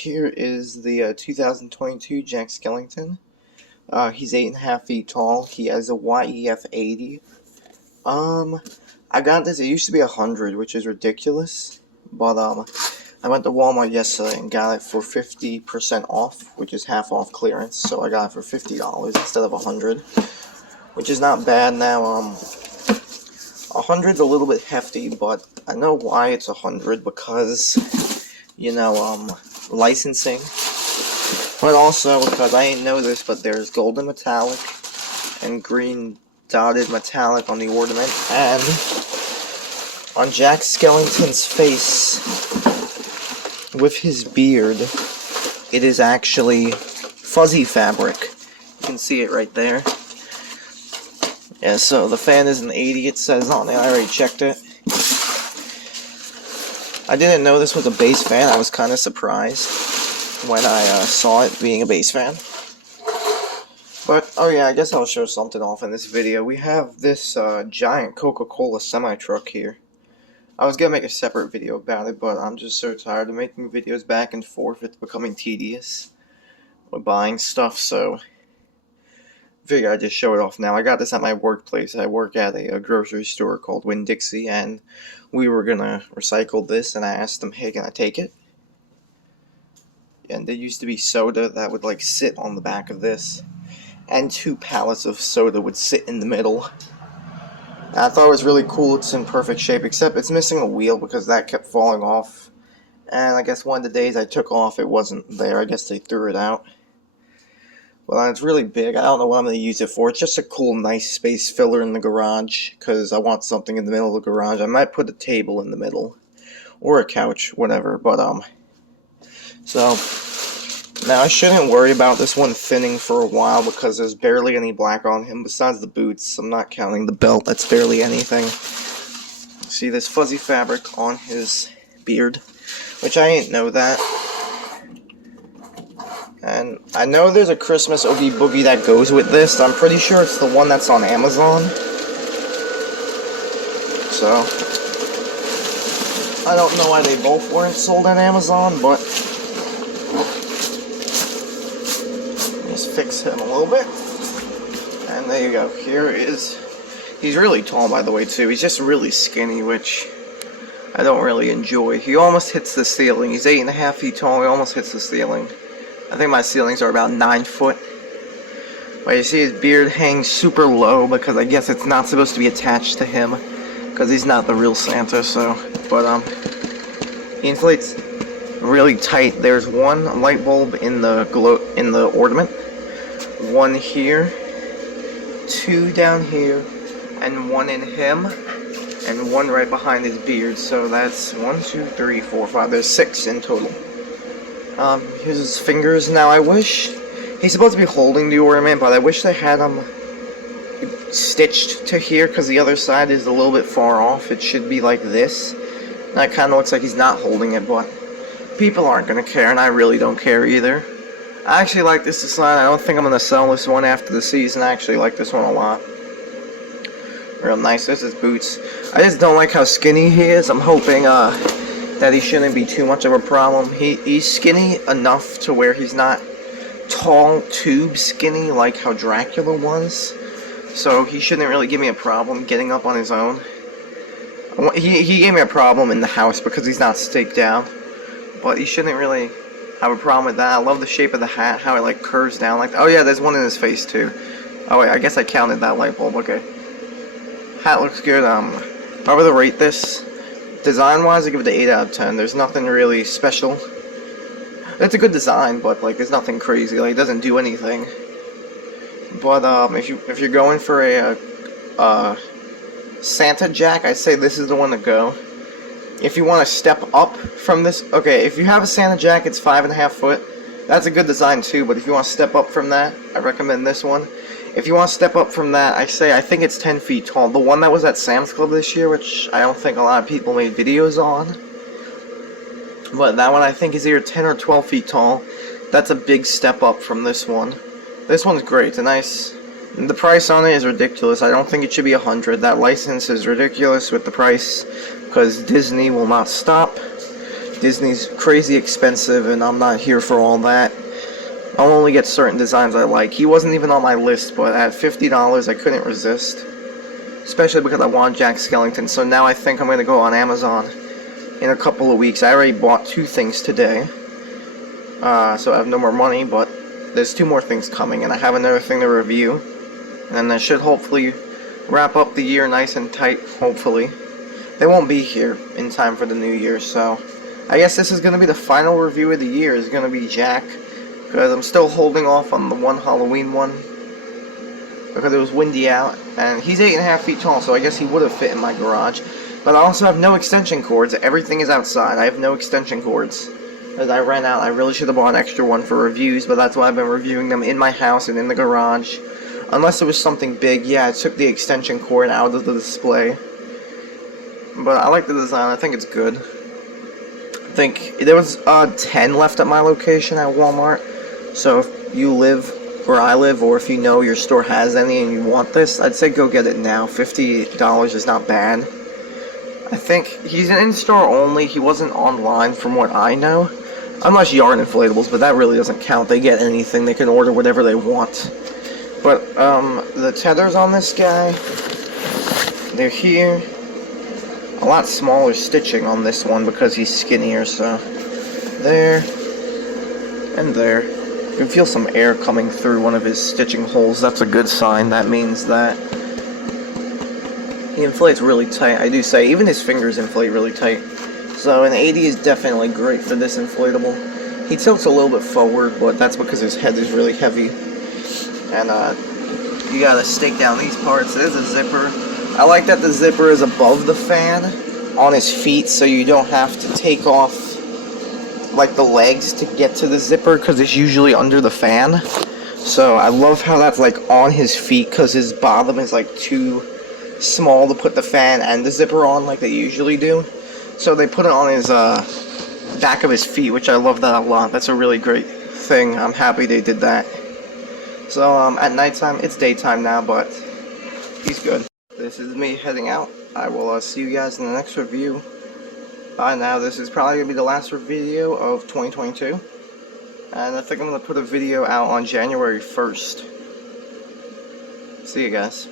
here is the 2022 Jack Skellington. He's 8.5 feet tall. He has a YEF 80. I got this. It used to be 100, which is ridiculous. But I went to Walmart yesterday and got it for 50% off, which is half off clearance. So I got it for $50 instead of 100, which is not bad. Now 100's a little bit hefty, but I know why it's 100 because, you know, licensing. But also because I ain't know this, but there's golden metallic and green dotted metallic on the ornament, and on Jack Skellington's face with his beard, it is actually fuzzy fabric. You can see it right there. Yeah, so the fan is an 80, it says on it. I already checked it. I didn't know this was a base fan. I was kind of surprised when I saw it being a base fan. But, oh yeah, I guess I'll show something off in this video. We have this giant Coca-Cola semi-truck here. I was going to make a separate video about it, but I'm just so tired of making videos back and forth. It's becoming tedious with buying stuff, so figure I'd just show it off now. I got this at my workplace. I work at a grocery store called Winn-Dixie, and we were going to recycle this, and I asked them, hey, can I take it? And there used to be soda that would like sit on the back of this, and 2 pallets of soda would sit in the middle. And I thought it was really cool. It's in perfect shape, except it's missing a wheel because that kept falling off. And I guess one of the days I took off, it wasn't there. I guess they threw it out. Well, it's really big. I don't know what I'm going to use it for. It's just a cool, nice space filler in the garage because I want something in the middle of the garage. I might put a table in the middle or a couch, whatever. But so now I shouldn't worry about this one thinning for a while because there's barely any black on him besides the boots. I'm not counting the belt. That's barely anything. See this fuzzy fabric on his beard, which I ain't know that. And I know there's a Christmas Oogie Boogie that goes with this. I'm pretty sure it's the one that's on Amazon. So I don't know why they both weren't sold on Amazon, but just fix him a little bit. And there you go. Here is, he's really tall, by the way, too. He's just really skinny, which I don't really enjoy. He almost hits the ceiling. He's 8.5 feet tall. He almost hits the ceiling. I think my ceilings are about 9 foot. But you see his beard hangs super low because I guess it's not supposed to be attached to him because he's not the real Santa. So, but he inflates really tight. There's one light bulb in the ornament, one here, 2 down here, and 1 in him, and 1 right behind his beard. So that's 1, 2, 3, 4, 5. There's 6 in total. Here's his fingers. Now I wish he's supposed to be holding the ornament, but I wish they had him stitched to here because the other side is a little bit far off. It should be like this. That kind of looks like he's not holding it, but people aren't going to care, and I really don't care either. I actually like this design. I don't think I'm going to sell this one after the season. I actually like this one a lot. Real nice. This is boots. I just don't like how skinny he is. I'm hoping that he shouldn't be too much of a problem. He's skinny enough to where he's not tall tube skinny like how Dracula was. So he shouldn't really give me a problem getting up on his own. He gave me a problem in the house because he's not staked down. But he shouldn't really have a problem with that. I love the shape of the hat, how it like curves down like that. Oh yeah, there's one in his face too. Oh wait, I guess I counted that light bulb. Okay. Hat looks good. If I were to rate this design wise, I give it an 8 out of 10. There's nothing really special. It's a good design, but like there's nothing crazy. Like it doesn't do anything. But if you're going for a Santa Jack, I'd say this is the one to go. If you want to step up from this, okay, if you have a Santa Jack, it's 5.5 foot. That's a good design too, but if you want to step up from that, I recommend this one. If you want to step up from that, I think it's 10 feet tall. The one that was at Sam's Club this year, which I don't think a lot of people made videos on. But that one I think is either 10 or 12 feet tall. That's a big step up from this one. This one's great. It's a nice, The price on it is ridiculous. I don't think it should be 100. That license is ridiculous with the price because Disney will not stop. Disney's crazy expensive, and I'm not here for all that. I'll only get certain designs I like. He wasn't even on my list, but at $50 I couldn't resist. Especially because I want Jack Skellington, so now I think I'm going to go on Amazon in a couple of weeks. I already bought 2 things today, so I have no more money, but there's 2 more things coming, and I have another thing to review. And that should hopefully wrap up the year nice and tight, hopefully. They won't be here in time for the new year, so I guess this is going to be the final review of the year. It's going to be Jack, because I'm still holding off on the one Halloween one, because it was windy out, and he's 8.5 feet tall, so I guess he would have fit in my garage. But I also have no extension cords. Everything is outside. I have no extension cords. As I ran out, I really should have bought an extra one for reviews, but that's why I've been reviewing them in my house and in the garage. Unless it was something big, yeah, I took the extension cord out of the display. But I like the design. I think it's good. I think there was 10 left at my location at Walmart. So if you live where I live, or if you know your store has any and you want this, I'd say go get it now. $50 is not bad. I think he's an in-store only. He wasn't online from what I know. Unless Yarn Inflatables, but that really doesn't count. They get anything. They can order whatever they want. But the tethers on this guy, they're here. A lot smaller stitching on this one because he's skinnier, so there and there. You can feel some air coming through one of his stitching holes. That's a good sign. That means that he inflates really tight. I do say, even his fingers inflate really tight. So an 80 is definitely great for this inflatable. He tilts a little bit forward, but that's because his head is really heavy. And you gotta stake down these parts. There's a zipper. I like that the zipper is above the fan on his feet, so you don't have to take off like the legs to get to the zipper, because it's usually under the fan. So I love how that's like on his feet, because his bottom is like too small to put the fan and the zipper on like they usually do. So they put it on his back of his feet, which I love that a lot. That's a really great thing. I'm happy they did that. So at nighttime, it's daytime now, but he's good. This is me heading out. I will see you guys in the next review. Bye now. This is probably going to be the last video of 2022. And I think I'm going to put a video out on January 1st. See you guys.